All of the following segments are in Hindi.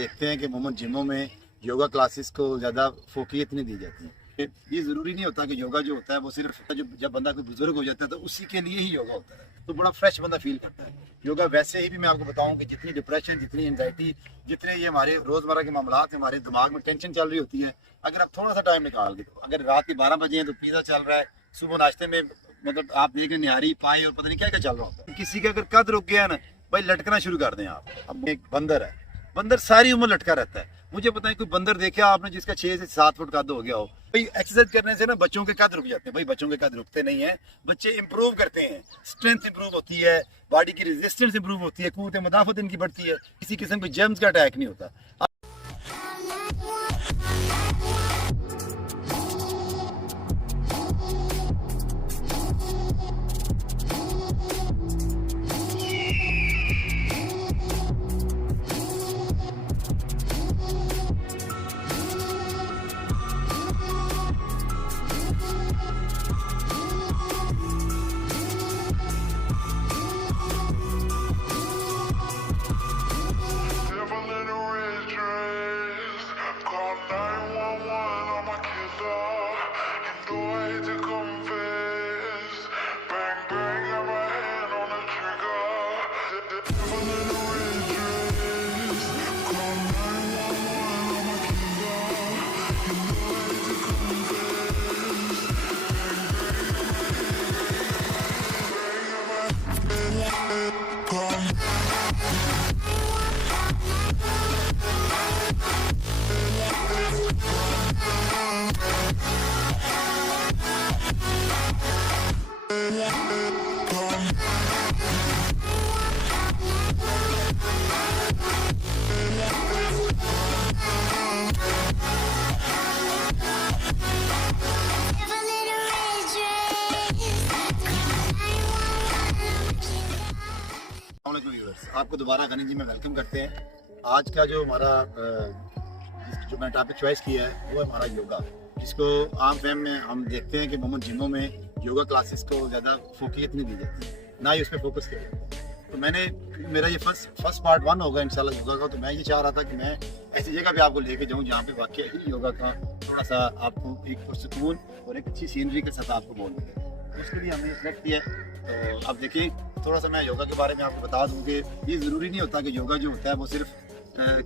देखते हैं कि मोहम्मद जिमों में योगा क्लासेस को ज़्यादा फोकियत नहीं दी जाती है। ये ज़रूरी नहीं होता कि योगा जो होता है वो सिर्फ जब बंदा कोई बुजुर्ग हो जाता है तो उसी के लिए ही योगा होता है, तो बड़ा फ्रेश बंदा फील करता है। योगा वैसे ही भी मैं आपको बताऊं कि जितनी डिप्रेशन, जितनी एंजाइटी, जितने ये हमारे रोज़मर्रा के मामला हमारे दिमाग में टेंशन चल रही होती है, अगर आप थोड़ा सा टाइम निकाल के, अगर रात के 12 बजे हैं तो पिज़्ज़ा चल रहा है, सुबह नाश्ते में मतलब आप देख रहे निहारी पाए और पता नहीं क्या क्या चल रहा होता है। किसी का अगर कद रुक गया ना भाई, लटकना शुरू कर दें आप। अब एक बंदर है, बंदर सारी उम्र लटका रहता है। मुझे पता है कोई बंदर देखा आपने जिसका 6 से 7 फुट कद हो गया हो। भाई एक्सरसाइज करने से ना बच्चों के कद रुक जाते हैं। भाई बच्चों के कद रुकते नहीं है, बच्चे इंप्रूव करते हैं, स्ट्रेंथ इंप्रूव होती है, बॉडी की रेजिस्टेंस इंप्रूव होती है, क़ुव्वत मदाफ़त इनकी बढ़ती है, किसी किस्म के जर्म्स का अटैक नहीं होता। आपको दोबारा गनी जी में वेलकम करते हैं। आज का जो हमारा जो मैंने टॉपिक चॉइस किया है वो है हमारा योगा, जिसको आम फहम में हम देखते हैं कि मोहम्मद जिमों में योगा क्लासेस को ज़्यादा फोकियत नहीं दी जाती, ना ही उस पर फोकस किया जाता है। तो मैंने मेरा ये फर्स्ट पार्ट 1 होगा इंशाल्लाह योगा का। तो मैं ये चाह रहा था कि मैं ऐसी जगह पे आपको लेके जाऊँ जहाँ पे वाकई ही योगा का थोड़ा सा आपको एक पुरसकून और एक अच्छी सीनरी के साथ आपको बोल मिले। तो उसके लिए हमने सेलेक्ट किया है। तो अब देखिए थोड़ा सा मैं योगा के बारे में आपको बता दूँ कि ये ज़रूरी नहीं होता कि योगा जो होता है वो सिर्फ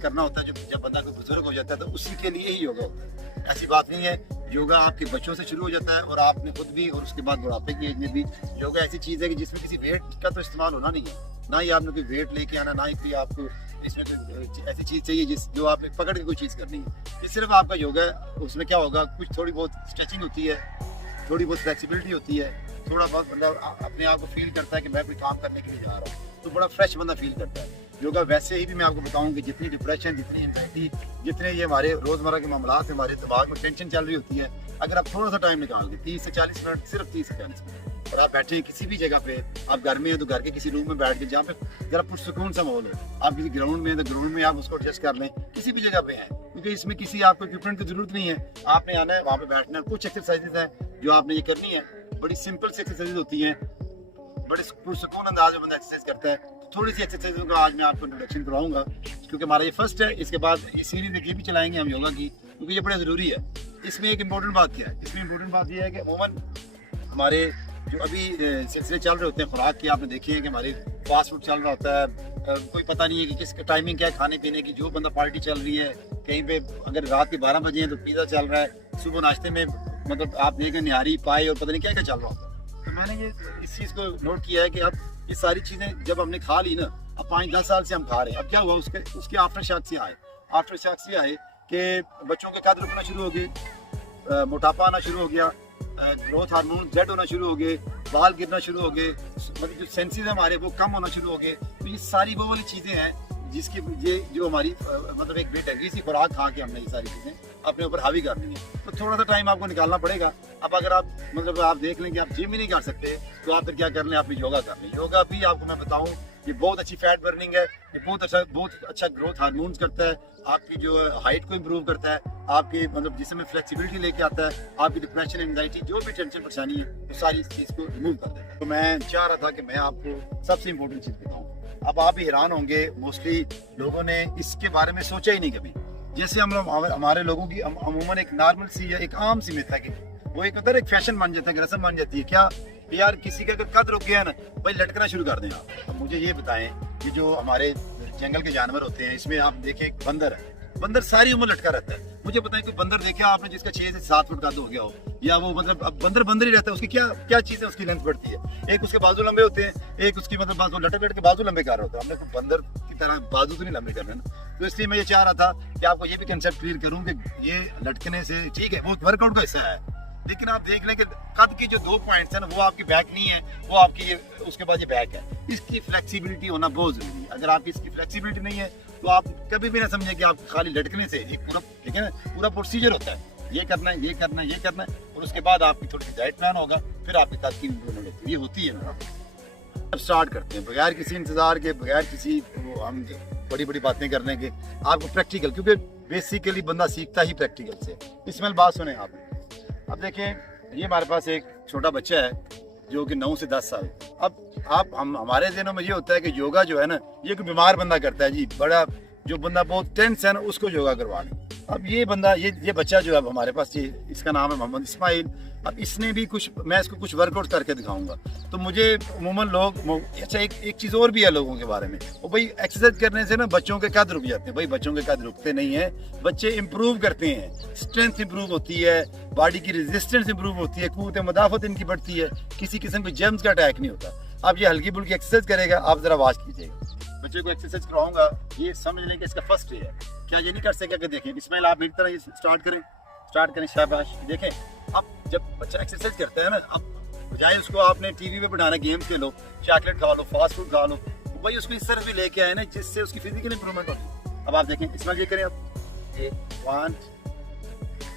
करना होता है जब बंदा कोई बुजुर्ग हो जाता है तो उसी के लिए ही योगा होता है। ऐसी बात नहीं है। योगा आपके बच्चों से शुरू हो जाता है और आपने खुद भी, और उसके बाद बुढ़ापे की एज में भी। योगा ऐसी चीज़ है कि जिसमें किसी वेट का तो इस्तेमाल होना नहीं है, ना ही आपने कोई वेट लेके आना, ना ही कोई आपको इसमें कोई ऐसी चीज़ चाहिए जो आपने पकड़ के कोई चीज़ करनी है। ये सिर्फ आपका योगा है। उसमें क्या होगा, कुछ थोड़ी बहुत स्ट्रेचिंग होती है, थोड़ी बहुत फ्लेक्सिबिलिटी होती है, थोड़ा बहुत मतलब अपने आप को फील करता है कि मैं कोई काम करने के लिए जा रहा हूँ, तो बड़ा फ्रेश बंदा फील करता है। योगा वैसे ही भी मैं आपको बताऊं कि जितनी डिप्रेशन, जितनी एंजाइटी, जितने ये हमारे रोज़मर्रा के मामला हमारे दिमाग में टेंशन चल रही होती है, अगर आप थोड़ा सा टाइम निकाल के 30 से 40 मिनट, सिर्फ 30 से 40 मिनट, और आप बैठे हैं किसी भी जगह पे, आप घर में हैं तो घर के किसी रूम में बैठ के जहाँ पे जरा पुरसकून सा माहौल हो, आप किसी ग्राउंड में हैं तो ग्राउंड में आप उसको एडजस्ट कर लें, किसी भी जगह पे हैं, क्योंकि इसमें किसी आपको इक्विपमेंट की जरूरत नहीं है। आपने आना है, वहाँ पे बैठना है। कुछ एक्सरसाइजेज हैं जो आपने ये करनी है, बड़ी सिंपल सी एक्सरसाइज होती हैं, बड़े पुरसकून अंदाज में बंदा एक्सरसाइज करता है। थोड़ी सी एक्सरसाइजों का आज मैं आपको इंट्रोडक्शन कराऊंगा, क्योंकि हमारा ये फर्स्ट है। इसके बाद ये सीरीज देखिए भी चलाएंगे हम योगा की, क्योंकि ये बड़ा ज़रूरी है। इसमें एक इम्पोर्टेंट बात क्या है, इसमें इम्पोर्टेंट बात ये है कि अमूमन हमारे जो अभी सिलसिले चल रहे होते हैं खुराक की, आपने देखी है कि हमारे फास्ट फूड चल रहा होता है, कोई पता नहीं है कि किस टाइमिंग क्या है खाने पीने की। जो बंदा पार्टी चल रही है कहीं पे, अगर रात के 12 बजे हैं तो पिज़्ज़ा चल रहा है, सुबह नाश्ते में मतलब आप देखें निहारी पाए और पता नहीं क्या क्या चल रहा होता है। तो मैंने ये इस चीज़ को नोट किया है कि अब ये सारी चीज़ें जब हमने खा ली ना, अब 5-10 साल से हम खा रहे हैं, अब क्या हुआ उसके आफ्टर शॉक से आए। आफ्टर शॉक से आए कि बच्चों के कद रुकना शुरू हो गई, मोटापा आना शुरू हो गया, ग्रोथ हार्मोन जेड होना शुरू हो गए, बाल गिरना शुरू हो गए, मतलब जो सेंसेस हमारे वो कम होना शुरू हो गए। तो ये सारी वो वाली चीज़ें हैं जिसकी ये जो हमारी मतलब एक बेटगरी सी खुराक खा के हमने ये सारी चीज़ें अपने ऊपर हावी कर दी है। तो थोड़ा सा टाइम आपको निकालना पड़ेगा। अब अगर आप मतलब आप देख लें कि आप जिम ही नहीं कर सकते तो आप फिर क्या कर लें, आप योगा कर लें। योगा भी आपको मैं बताऊँ ये बहुत अच्छी फैट बर्निंग है, ये बहुत अच्छा ग्रोथ हार्मोन्स करता है, आपकी जो हाइट को इम्प्रूव करता है, आपके मतलब जिसमें फ्लेक्सिबिलिटी लेके आता है, आपकी डिप्रेशन, एंजाइटी, जो भी टेंशन परेशानी है वो सारी इस चीज़ को रिमूव कर देता है। तो मैं चाह रहा था कि मैं आपको सबसे इम्पोर्टेंट चीज़ बताऊँ। अब आप भी हैरान होंगे, मोस्टली लोगों ने इसके बारे में सोचा ही नहीं कभी। जैसे हम लोग हमारे लोगों की अमूमन एक नॉर्मल सी या एक आम सी मिथ है कि वो एक अंदर एक फैशन बन जाता है, रस्म बन जाती है क्या यार, किसी का अगर कद रुक गया ना भाई लटकना शुरू कर दें आप। अब मुझे ये बताएं कि जो हमारे जंगल के जानवर होते हैं, इसमें आप देखें बंदर है, बंदर सारी उम्र लटका रहता है। मुझे बताएं कोई बंदर देखा आपने जिसका 6 से 7 फुट कद हो गया हो, या वो मतलब अब बंदर बंदर ही रहता है, उसकी क्या क्या चीज़ है, उसकी लेंथ बढ़ती है। एक उसके बाजू लंबे होते हैं, एक उसकी मतलब बाजू लटक के बाजू लंबे कर रहे होते हैं। हमने कोई बंदर की तरह बाजू तो नहीं लंबे करने ना, तो इसलिए मैं ये चाह रहा था कि आपको ये भी कंसेप्ट क्लियर करूँ कि ये लटकने से ठीक है, वो वर्कआउट का हिस्सा है, लेकिन आप देख लें कि कद की जो 2 पॉइंट्स है ना, वो आपकी बैक नहीं है, वो आपकी ये उसके बाद ये बैक है। इसकी फ्लेक्सिबिलिटी होना बहुत जरूरी है। अगर आपकी इसकी फ्लेक्सिबिलिटी नहीं है तो आप कभी भी ना समझें कि आप खाली लटकने से एक पूरा, ठीक है ना, पूरा प्रोसीजर होता है, ये करना है, ये करना है, ये करना है, और उसके बाद आपकी थोड़ी सी डाइट प्लान होगा, फिर आपकी कद की इंप्रूवमेंट होती है। ये होती है ना, अब स्टार्ट करते हैं बगैर किसी इंतजार के, बगैर किसी हम बड़ी बड़ी बातें करने के, आपको प्रैक्टिकल, क्योंकि बेसिकली बंदा सीखता ही प्रैक्टिकल से। इसमें बात सुने आप। अब देखें, ये हमारे पास एक छोटा बच्चा है जो कि 9 से 10 साल। अब हम हमारे दिनों में ये होता है कि योगा जो है ना, ये कोई बीमार बंदा करता है जी, बड़ा जो बंदा बहुत टेंस है ना उसको योगा करवा लें। अब ये बंदा, ये बच्चा जो है अब हमारे पास, ये इसका नाम है मोहम्मद इस्माइल। अब इसने भी कुछ, मैं इसको कुछ वर्कआउट करके दिखाऊंगा। तो मुझे अमूमन लोग, अच्छा एक चीज़ और भी है लोगों के बारे में, वो भाई एक्सरसाइज करने से ना बच्चों के कद रुक जाते हैं। भाई बच्चों के कद रुकते नहीं है, बच्चे इंप्रूव करते हैं, स्ट्रेंथ इंप्रूव होती है, बॉडी की रेजिस्टेंस इंप्रूव होती है, क़ुव्वत मदाफ़त इनकी बढ़ती है, किसी किस्म के जर्म्स का अटैक नहीं होता। आप ये हल्की फुल्की एक्सरसाइज करेगा, आप जरा आवाज़ कीजिएगा, बच्चे को एक्सरसाइज करवाऊंगा, ये समझ लें कि इसका फर्स्ट डे है। क्या ये नहीं कर सके कि देखें, बिस्मिल्लाह, आप मेरी तरह ये स्टार्ट करें, शाबाश। देखें, अब जब बच्चा एक्सरसाइज करता है ना, अब बजाय उसको आपने टीवी पे बिठाना, गेम खेलो, चॉकलेट खा लो, फास्ट फूड खा लो, भाई उसको इस तरह भी लेके आए ना जिससे उसकी फिजिकल इंप्रूवमेंट होगी। अब आप देखें, इसमें ये करें, आप 1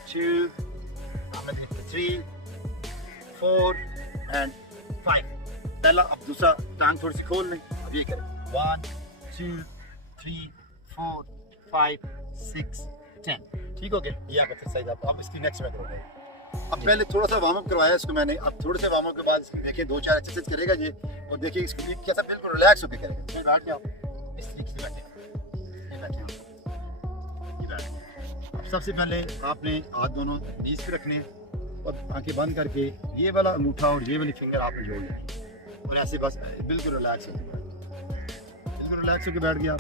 2 3 4 एंड 5। पहला, अब दूसरा टांग थोड़ी सी खोल लें, अब ये करें 1 2 3 4 5 6 10। ठीक हो गया, ये आप एक्सरसाइज आप इसकी नेक्स्ट में करोगे। अब पहले थोड़ा सा वार्म अप करवाया इसको मैंने, अब थोड़े से वार्म अप के बाद देखिए 2-4 एक्सरसाइज करेगा ये, और देखिए इसको कैसा बिल्कुल रिलैक्स होकर करेगा। बैठ के आप इस तरीके से बैठे, अब सबसे पहले आपने हाथ दोनों बीच पे रखने और आंखें बंद करके ये वाला अंगूठा और ये वाली फिंगर आपने जोड़ लें, और ऐसे बस बिल्कुल रिलैक्स होकर बैठ गया।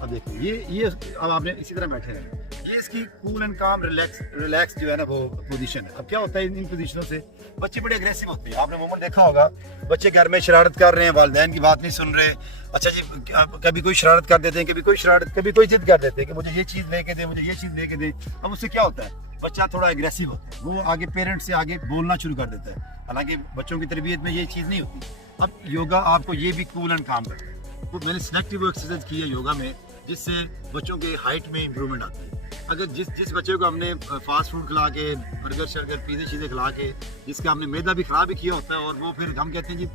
अब देखिए ये अब आपने इसी तरह बैठे हैं, ये इसकी कूल एंड काम रिलैक्स जो है ना वो पोजीशन है। अब क्या होता है इन पोजीशनों से बच्चे बड़े अग्रेसिव होते हैं। आपने मोमेंट देखा होगा, बच्चे घर में शरारत कर रहे हैं, वालिदैन की बात नहीं सुन रहे। अच्छा जी, कभी कोई शरारत कर देते हैं, कभी कोई जिद कर देते हैं कि मुझे ये चीज़ लेके दे, मुझे ये चीज़ लेके दे। अब उससे क्या होता है, बच्चा थोड़ा एग्रेसिव होता है, वो आगे पेरेंट्स से आगे बोलना शुरू कर देता है। हालांकि बच्चों की तरबियत में ये चीज़ नहीं होती। अब योगा आपको ये भी कूल एंड काम करता है। तो मैंने सिलेक्टिव एक्सरसाइज की है योगा में, जिससे बच्चों के हाइट में इम्प्रूवमेंट आती है। अगर जिस बच्चे को हमने फास्ट फूड खिला के, बर्गर शर्गर पिज़्ज़ा चीज़ें खिला के, जिसका हमने मैदा भी खराब भी किया होता है, और वो फिर हम कहते हैं जी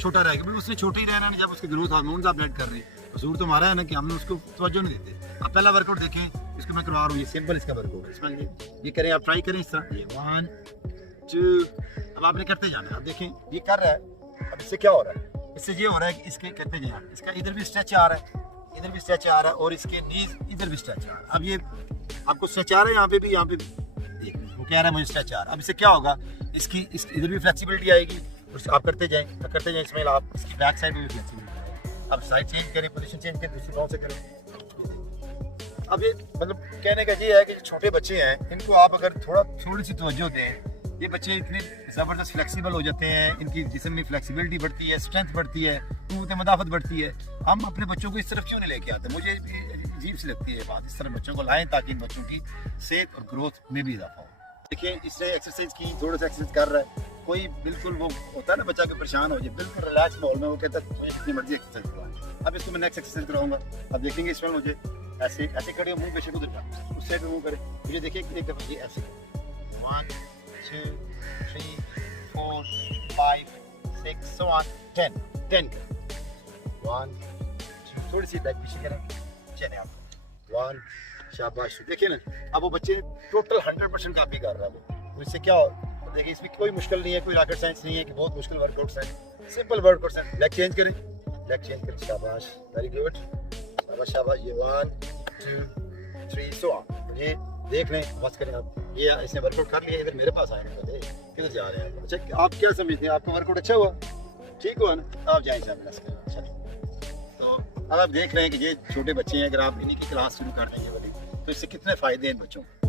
छोटा रहेगा, भाई उसने छोटा ही रहना नहीं। जब उसके ग्रोथ हार्मोन्स आप ऐड कर रहे हैं, कसूर तो हमारा है ना कि हमने उसको तवज्जो नहीं देते। अब पहला वर्कआउट देखें, इसको मैं करवा रहा हूँ, ये सिंपल इसका वर्कआउट है। इसमें ये करें, आप ट्राई करें इस तरह, ये 1 2, अब आपने करते जाना है। अब देखें ये कर रहा है, अब इससे क्या हो रहा है, इससे ये हो रहा है कि इसके करते जाए, इसका इधर भी स्ट्रेच आ रहा है, इधर भी स्ट्रेच आ रहा है, और इसके नीज इधर भी स्ट्रेच आ रहा है। अब ये आपको स्ट्रेच आ रहा है, यहाँ पे भी देखिए वो कह रहा है मुझे स्ट्रेच आ रहा है। अब इससे क्या होगा, इसकी इधर भी फ्लेक्सिबिलिटी आएगी, और आप करते जाएं इसमें आप इसकी बैक साइड में भी फ्लेक्सिबिलिटी आएगी। अब साइड चेंज करें, पोजीशन चेंज करें, दूसरी गाँव से करें। अब ये मतलब कहने का ये है कि जो छोटे बच्चे हैं, इनको आप अगर थोड़ी सी तवज्जो दें, ये बच्चे इतने ज़बरदस्त फ्लेक्सिबल हो जाते हैं, इनकी जिस्म में फ्लेक्सिबिलिटी बढ़ती है, स्ट्रेंथ बढ़ती है, क़ुव्वत मदाफ़त बढ़ती है। हम अपने बच्चों को इस तरफ क्यों नहीं लेके आते? मुझे अजीब सी लगती है बात। इस तरह बच्चों को लाएं ताकि इन बच्चों की सेहत और ग्रोथ में भी इजाफा हो। देखिए, इसने एक्सरसाइज की, थोड़ा सा एक्सरसाइज कर रहा है, कोई बिल्कुल वो होता है ना बच्चा को परेशान हो जाए, बिल्कुल रिलैक्स माहौल में वो कहता है मुझे जितनी मर्जी एक्सरसाइज करवाएं। अब इसको मैं नेक्स्ट एक्सरसाइज कराऊंगा। अब देखेंगे इसमें मुझे ऐसे खड़े हो, मुँह पेशे को उधर उस साइड में मुँह करें, मुझे देखिए एक दफ़ा ये ऐसे 1 2 3 4 5 6 so on 10 1 2, थोड़ी सी बैक पीछे करें, चले आप 1, शाबाश। देखिए ना, अब वो बच्चे टोटल 100% कापी कर रहा है वो। तो इससे क्या हो, देखिए इसमें कोई मुश्किल नहीं है, कोई रॉकेट साइंस नहीं है कि बहुत मुश्किल वर्कआउट्स हैं, सिंपल वर्कआउट्स हैं। लेग चेंज करें, लेग चेंज करें, शाबाश, वेरी गुड, शाबाश शाबाश, ये 1 2 3 सो ऑन। ये देख लें, बस करें आप, ये इसने वर्कआउट कर लिया, इधर मेरे पास आए पहले, किधर जा रहे हैं? अच्छा, आप क्या समझते हैं, आपका वर्कआउट अच्छा हुआ, ठीक हुआ ना? आप जाएँ साहब क्लास करें। अच्छा, तो अब आप देख रहे हैं कि ये छोटे बच्चे हैं, अगर आप इन्हीं की क्लास शुरू कर देंगे वाली, तो इससे कितने फ़ायदे हैं बच्चों को।